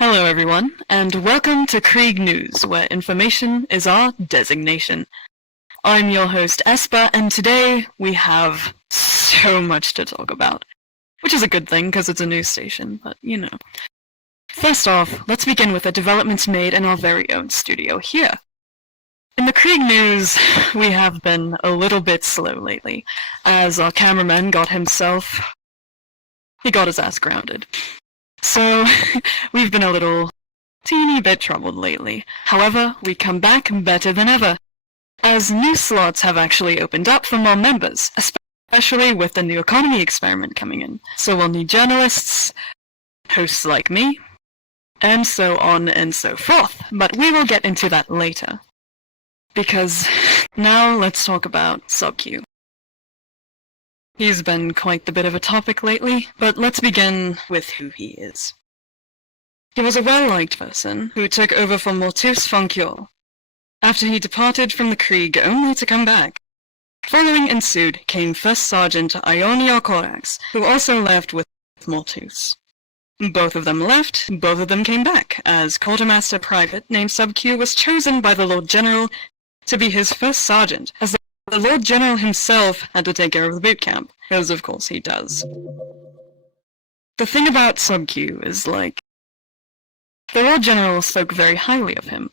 Hello everyone, and welcome to Krieg News, where information is our designation. I'm your host Esper, and today we have so much to talk about. Which is a good thing, because it's a news station, but you know. First off, let's begin with the developments made in our very own studio here. In the Krieg News, we have been a little bit slow lately, as our cameraman got his ass grounded. So, we've been a little teeny bit troubled lately. However, we come back better than ever, as new slots have actually opened up for more members, especially with the new economy experiment coming in. So we'll need journalists, hosts like me, and so on and so forth. But we will get into that later. Because now let's talk about SubQ. He's been quite the bit of a topic lately, but let's begin with who he is. He was a well-liked person who took over for Mortus Fonkior after he departed from the Krieg only to come back. Following ensued came First Sergeant Ionio Korax, who also left with Mortus. Both of them left, both of them came back, as Quartermaster Private named SubQ was chosen by the Lord General to be his first sergeant, as the Lord General himself had to take care of the boot camp, because of course he does. The thing about SubQ is, the Lord General spoke very highly of him.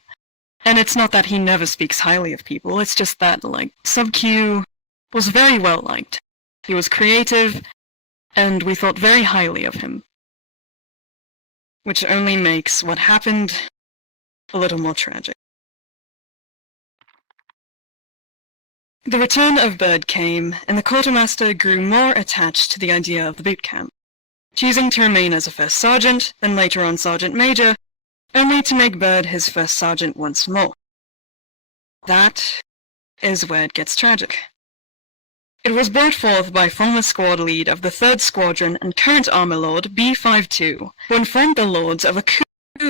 And it's not that he never speaks highly of people, it's just that, SubQ was very well liked. He was creative, and we thought very highly of him. Which only makes what happened a little more tragic. The return of Bird came, and the quartermaster grew more attached to the idea of the boot camp, choosing to remain as a first sergeant, then later on sergeant major, only to make Bird his first sergeant once more. That is where it gets tragic. It was brought forth by former squad lead of the 3rd Squadron and current armor lord B-52, who informed the lords of a coup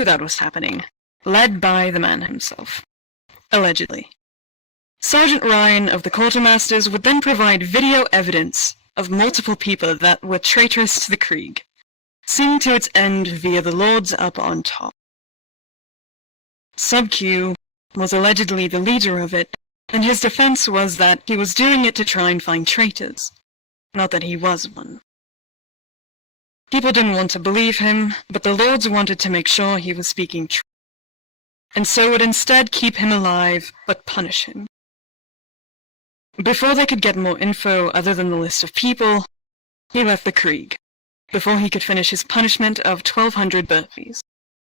that was happening, led by the man himself. Allegedly. Sergeant Ryan of the Quartermasters would then provide video evidence of multiple people that were traitorous to the Krieg, seeing to its end via the lords up on top. SubQ was allegedly the leader of it, and his defense was that he was doing it to try and find traitors, not that he was one. People didn't want to believe him, but the lords wanted to make sure he was speaking truth, and so would instead keep him alive, but punish him. Before they could get more info other than the list of people, he left the Krieg, before he could finish his punishment of 1,200 burpees,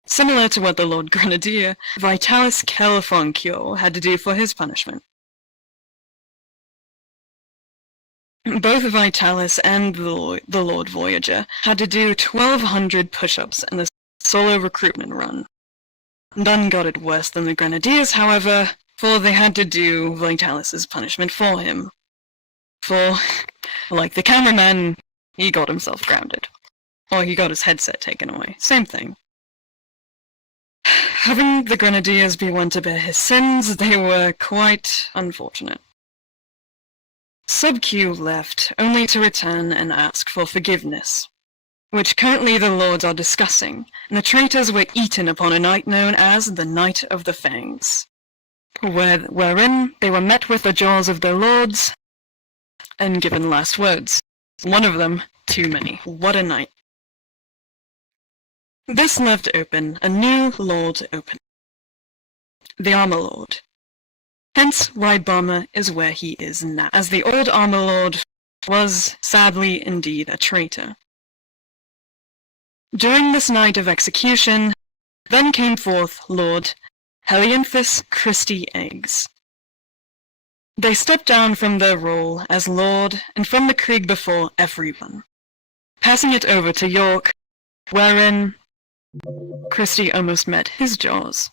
similar to what the Lord Grenadier, Vitalis Kelfonkior, had to do for his punishment. Both Vitalis and the Lord Voyager had to do 1,200 push-ups in a solo recruitment run. None got it worse than the Grenadiers, however, for they had to do Vitalis's punishment for him. For, like the cameraman, he got himself grounded. Or he got his headset taken away. Same thing. Having the Grenadiers be one to bear his sins, they were quite unfortunate. SubQ left, only to return and ask for forgiveness, which currently the lords are discussing, and the traitors were eaten upon a night known as the Night of the Fangs, wherein they were met with the jaws of their lords and given last words. One of them too many. What a night. This left open a new lord open. The Armor Lord. Hence why Bomber is where he is now, as the old Armor Lord was, sadly indeed, a traitor. During this night of execution, then came forth Lord Helianthus Christi Eggs. They stepped down from their role as Lord and from the Krieg before everyone, passing it over to York, wherein Christie almost met his jaws.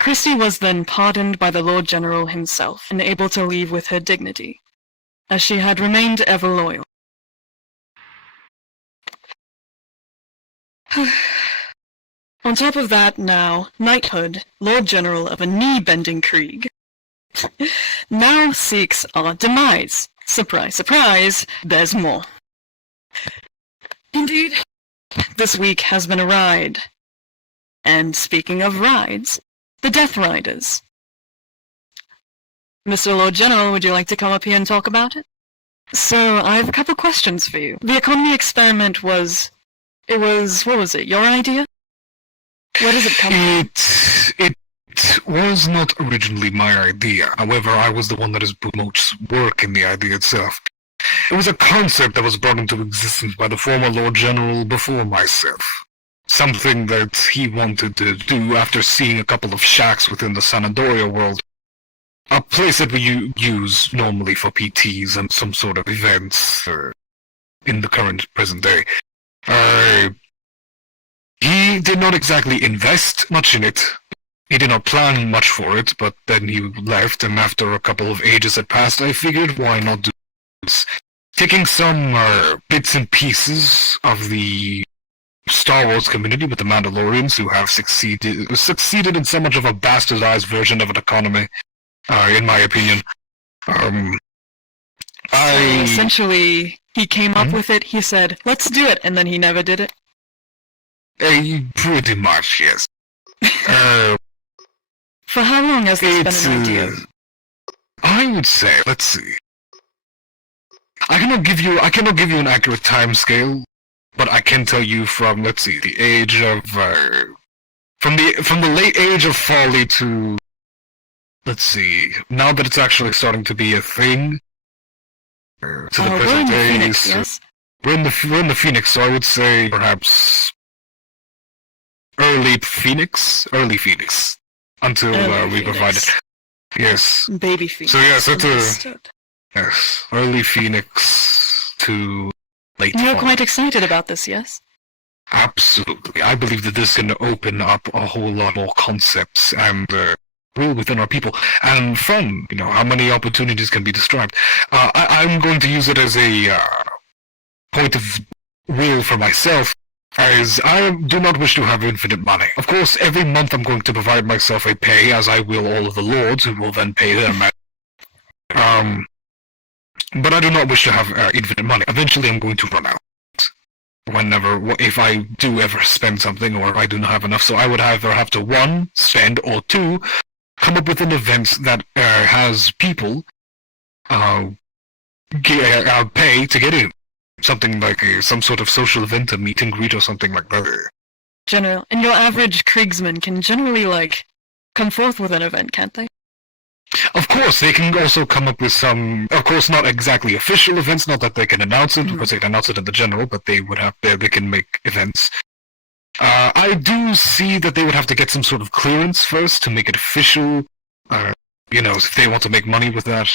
Christie was then pardoned by the Lord General himself and able to leave with her dignity, as she had remained ever loyal. On top of that now, Knighthood, Lord General of a knee-bending Krieg, now seeks our demise. Surprise, surprise, there's more. Indeed, this week has been a ride. And speaking of rides, the Death Riders. Mr. Lord General, would you like to come up here and talk about it? So, I have a couple questions for you. The economy experiment was... what was it, your idea? Where does it come from? It was not originally my idea. However, I was the one that has put most work in the idea itself. It was a concept that was brought into existence by the former Lord General before myself. Something that he wanted to do after seeing a couple of shacks within the San Andoria world. A place that we use normally for PTs and some sort of events in the present day. He did not exactly invest much in it. He did not plan much for it, but then he left, and after a couple of ages had passed, I figured, why not do this? Taking some bits and pieces of the Star Wars community with the Mandalorians who have succeeded in so much of a bastardized version of an economy, in my opinion. Essentially, he came up with it, he said, let's do it, and then he never did it? Pretty much, yes. For how long has this been an idea? I would say, let's see. I cannot give you an accurate time scale, but I can tell you from, let's see, the age of from the late age of folly to, let's see, now that it's actually starting to be a thing, to the present days. Phoenix, yes? We're in the Phoenix, so I would say perhaps early Phoenix, until we provide it. Yes. Baby Phoenix. So yes, that's yes, early Phoenix to late. You're fall. quite excited about this, yes? Absolutely. I believe that this can open up a whole lot more concepts and rule within our people, and from how many opportunities can be described. I'm going to use it as a point of will for myself, as I do not wish to have infinite money. Of course, every month I'm going to provide myself a pay, as I will all of the lords, who will then pay them. But I do not wish to have infinite money. Eventually I'm going to run out. If I do ever spend something, or if I do not have enough, so I would either have to, 1, spend, or 2, come up with an event that has people pay to get in. Something like some sort of social event, a meet and greet, or something like that. General, and your average Kriegsman can generally, come forth with an event, can't they? Of course, they can also come up with some, of course, not exactly official events, not that they can announce it, because they can announce it in the general, but they can make events. I do see that they would have to get some sort of clearance first to make it official, if they want to make money with that,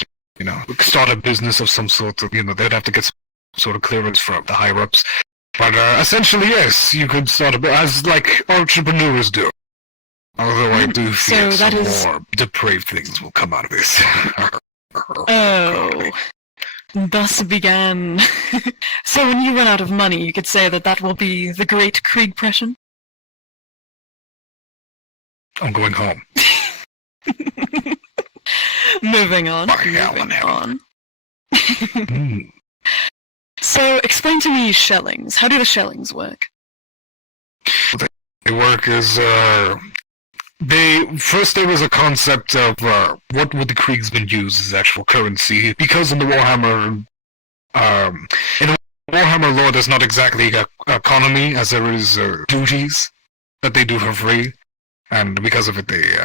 start a business of some sort, they'd have to get some sort of clearance from the higher-ups. But essentially, yes, you could start as entrepreneurs do. Although I do fear more depraved things will come out of this. Oh. Thus began... So when you run out of money, you could say that will be the Great Krieg-pression? I'm going home. Moving on. So, explain to me Shellings. How do the Shellings work? They work as, First there was a concept of what would the Kriegsmen use as actual currency, because in the Warhammer lore there's not exactly an economy as there is duties that they do for free, and because of it they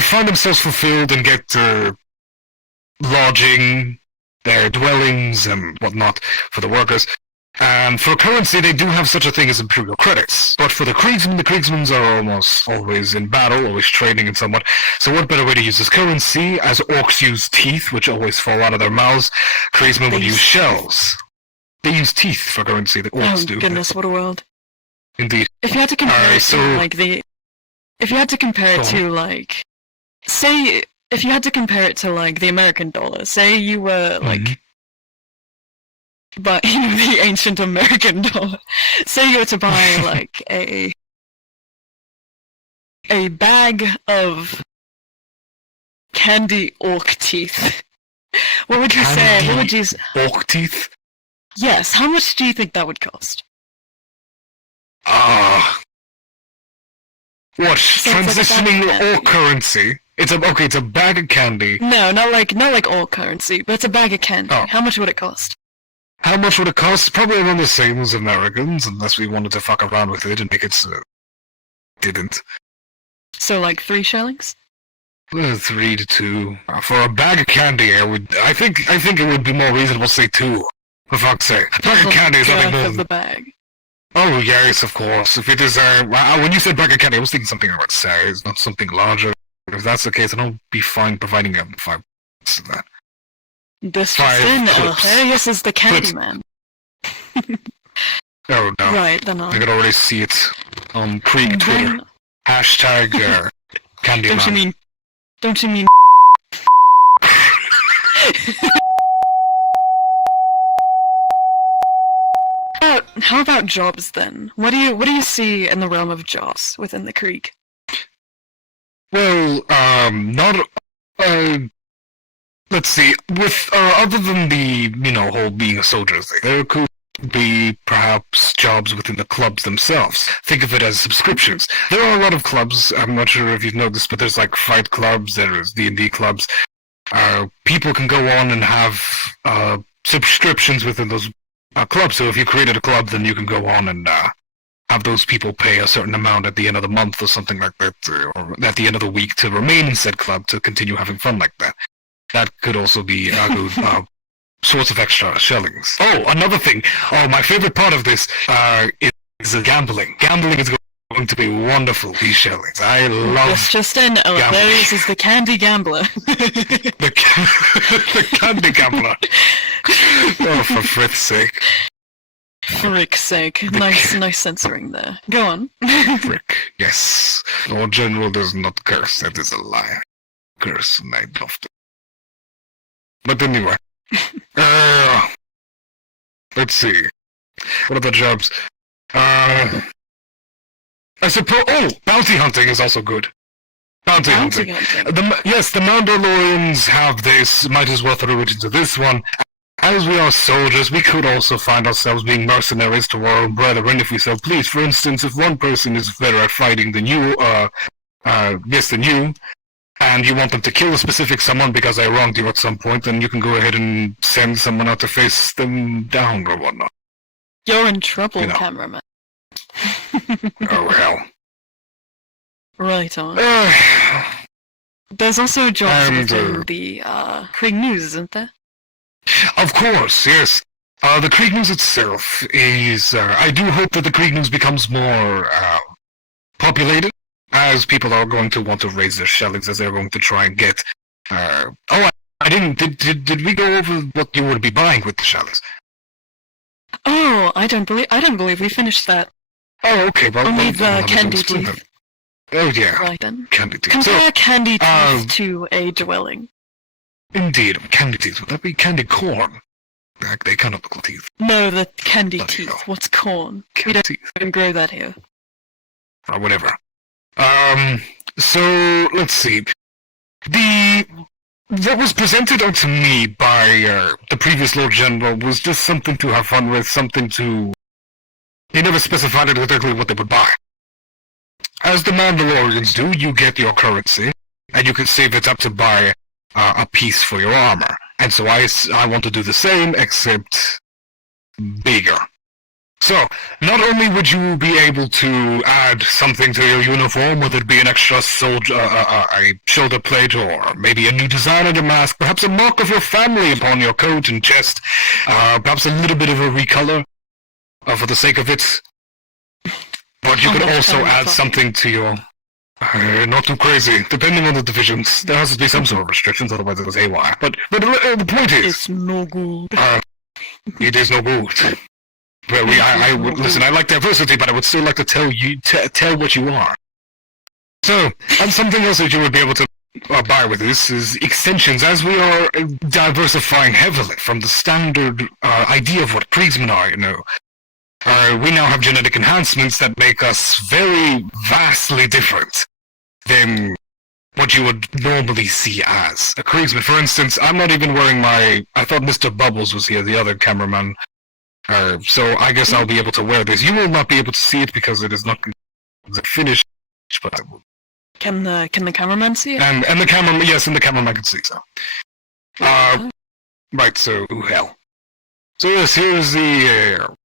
find themselves fulfilled and get lodging, their dwellings and whatnot for the workers. And for currency, they do have such a thing as imperial credits. But for the Kriegsmen are almost always in battle, always trading and somewhat. So what better way to use this currency? As orcs use teeth, which always fall out of their mouths, Kriegsmen would use shells. They use teeth for currency, the orcs do. Oh goodness, what a world. Indeed. If you had to compare it to, if you had to compare it to, say, if you had to compare it to, the American dollar, say you were, but the ancient American dollar. Say you were to buy a bag of candy orc teeth. What would you say? What would you orc teeth? Yes, how much do you think that would cost? What? So it's like a bag of Transitioning all candy. currency? It's a bag of candy. No, not like all currency, but it's a bag of candy. Oh. How much would it cost? How much would it cost? Probably around the same as Americans, unless we wanted to fuck around with it and make it so didn't. So like 3 shillings? 3 to 2. For a bag of candy, I think it would be more reasonable to say 2. For fuck's sake. A bag of candy is nothing more of than... the bag. Oh, yes, of course. If it is, when you said bag of candy, I was thinking something about size, not something larger. If that's the case, then I'll be fine providing 5 of that. This 5 just in, clips. Hilarious is the Clips. Candyman. Oh, no. Right, then I could already see it on Krieg Twitter. Then, Hashtag Candyman. don't you mean how about jobs then? What do you see in the realm of jobs within the Krieg? Well, not, let's see, with, other than the, whole being a soldier thing, there could be perhaps jobs within the clubs themselves. Think of it as subscriptions. There are a lot of clubs, I'm not sure if you've noticed, but there's like fight clubs, there's D&D clubs. People can go on and have, subscriptions within those clubs, so if you created a club, then you can go on and, have those people pay a certain amount at the end of the month or something like that, or at the end of the week to remain in said club to continue having fun like that. That could also be a good source of extra shellings. Oh, another thing. Oh, my favorite part of this is gambling. Gambling is going to be wonderful, these shellings. I love This just in, Hilarious is the Candy Gambler. the candy gambler. Oh, for frith's sake. Frick's sake. Nice censoring there. Go on. Frick, yes. Our general does not curse, that is a lie. Curse, and I love it. But anyway. Let's see. What other jobs? I suppose... Oh! Bounty hunting is also good. Bounty hunting. Yes, the Mandalorians have this. Might as well throw it into this one. As we are soldiers, we could also find ourselves being mercenaries to our own brethren if we so please. For instance, if one person is better at fighting than you, than you, and you want them to kill a specific someone because they wronged you at some point, then you can go ahead and send someone out to face them down or whatnot. You're in trouble, You know. cameraman. Oh, well. Right on. There's also jobs within the Krieg News, isn't there? Of course, yes. The Krieg News itself is... I do hope that the Krieg News becomes more populated, as people are going to want to raise their shellings, as they're going to try and get... I didn't... Did we go over what you would be buying with the shellings? Oh, I don't believe we finished that. Oh, okay, well... Only then the let me candy explain teeth. them. Oh, yeah. Right then. Candy teeth. Compare candy teeth um, to a dwelling. Indeed, candy teeth. Would that be candy corn? They kind of look like teeth. No, the candy Bloody teeth. hell. What's corn? We Candy don't teeth. even grow that here. Or whatever. So, let's see. What was presented to me by the previous Lord General was just something to have fun with, something to... He never specified exactly what they would buy. As the Mandalorians do, you get your currency, and you can save it up to buy a piece for your armor. And so I want to do the same, except bigger. So, not only would you be able to add something to your uniform, whether it be an extra soldier, a shoulder plate, or maybe a new design on your mask, perhaps a mark of your family upon your coat and chest, perhaps a little bit of a recolor, for the sake of it. But you could also add something to your... not too crazy. Depending on the divisions, there has to be some sort of restrictions, otherwise it goes haywire. But the point is... It's no good. It is no good. Well, I would listen. I like diversity, but I would still like to tell what you are. So, and something else that you would be able to buy with this is extensions. As we are diversifying heavily from the standard idea of what Kriegsmen are, we now have genetic enhancements that make us very vastly different than what you would normally see as a Kriegsman. For instance, I'm not even wearing my... I thought Mr. Bubbles was here, the other cameraman. So I guess I'll be able to wear this. You will not be able to see it because it is not finished, but I will. Can the cameraman see it? And the cameraman, yes, and the cameraman can see so. Right, so hell. So yes, here's the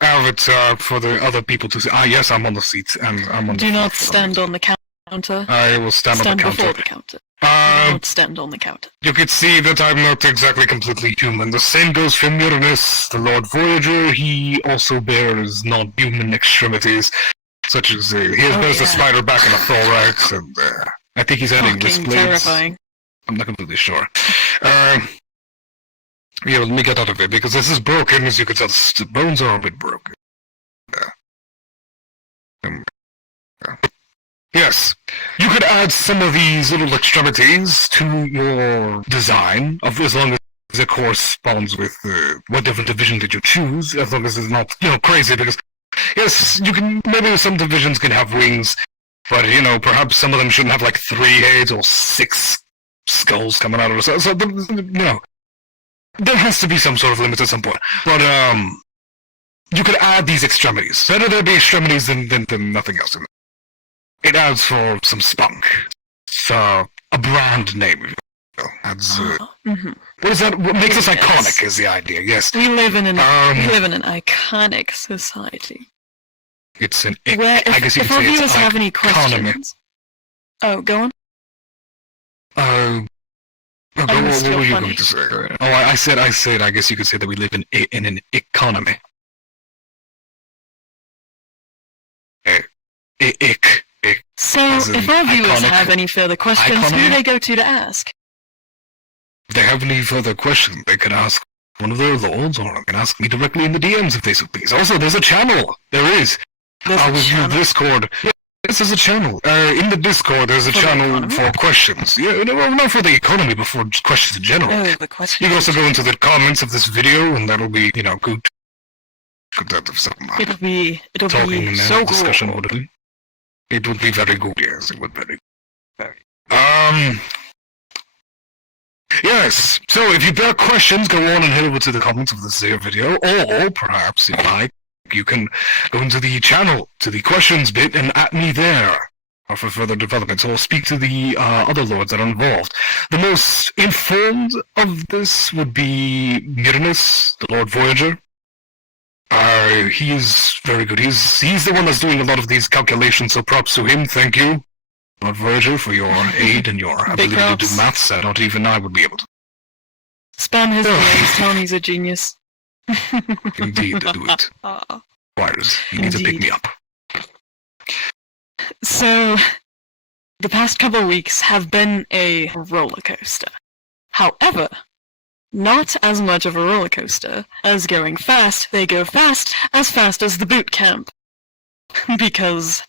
avatar for the other people to see. Yes, I'm on the seat, and I'm on. Do not stand on the counter. I will stand on the counter. Before the counter. Don't stand on the counter. You can see that I'm not exactly completely human. The same goes for Uranus, the Lord Voyager. He also bears non-human extremities, such as there's a spider back in the thorax, and I think he's adding wrist blades. Terrifying. I'm not completely sure. Yeah, let me get out of it, because this is broken, as you can tell. The bones are a bit broken. Yes, you could add some of these little extremities to your design, as long as it corresponds with whatever division that you choose, as long as it's not, crazy, because, yes, you can, maybe some divisions can have wings, but, perhaps some of them shouldn't have, 3 heads or 6 skulls coming out of it, so there has to be some sort of limit at some point, but, you could add these extremities. Better there be extremities than nothing else. It adds for some spunk. So, a brand name. Adds, What is that? What makes us iconic is the idea, yes. We live in an iconic society. It's an I guess you could say it's viewers have any questions. Oh, go on. What were you going to say? Oh, I said, I guess you could say that we live in an economy. So, if our viewers have any further questions, who do they go to ask? If they have any further questions, they can ask one of their lords, or they can ask me directly in the DMs if they so please. Also, there's a channel. There is. With the Discord. Yes, there's a channel. In the Discord, there's a channel for questions. Yeah, not for the economy, but for questions in general. Oh, the questions. You can also go into the comments of this video, and that'll be, good. It'll be so discussion cool. It would be very good, yes, it would be very yes, so if you bear questions, go on and head over to the comments of this video, or perhaps, if you like, you can go into the channel, to the questions bit, and at me there for further developments, or speak to the other lords that are involved. The most informed of this would be Uranus, the Lord Voyager. He's very good. He's the one that's doing a lot of these calculations, so props to him. Thank you, Lord Voyager, for your aid and your ability to do maths that not even I would be able to. Spam his DMs, tell him he's a genius. Indeed, to do it. Requires. You need to pick me up. So, the past couple of weeks have been a roller coaster. However, not as much of a roller coaster as going fast. They go fast as the boot camp. Because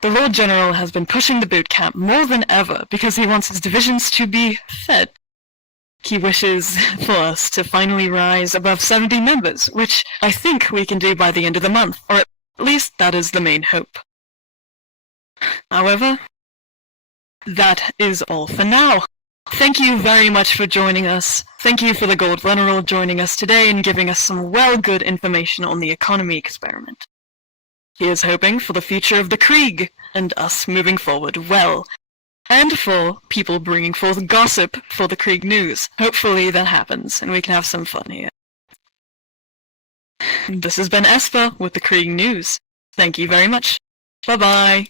the Lord General has been pushing the boot camp more than ever because he wants his divisions to be fed. He wishes for us to finally rise above 70 members, which I think we can do by the end of the month, or at least that is the main hope. However, that is all for now. Thank you very much for joining us. Thank you for the Gold General joining us today and giving us some good information on the economy experiment. He is hoping for the future of the Krieg and us moving forward well, and for people bringing forth gossip for the Krieg news. Hopefully that happens and we can have some fun here. This has been Esper with the Krieg news. Thank you very much. Bye-bye.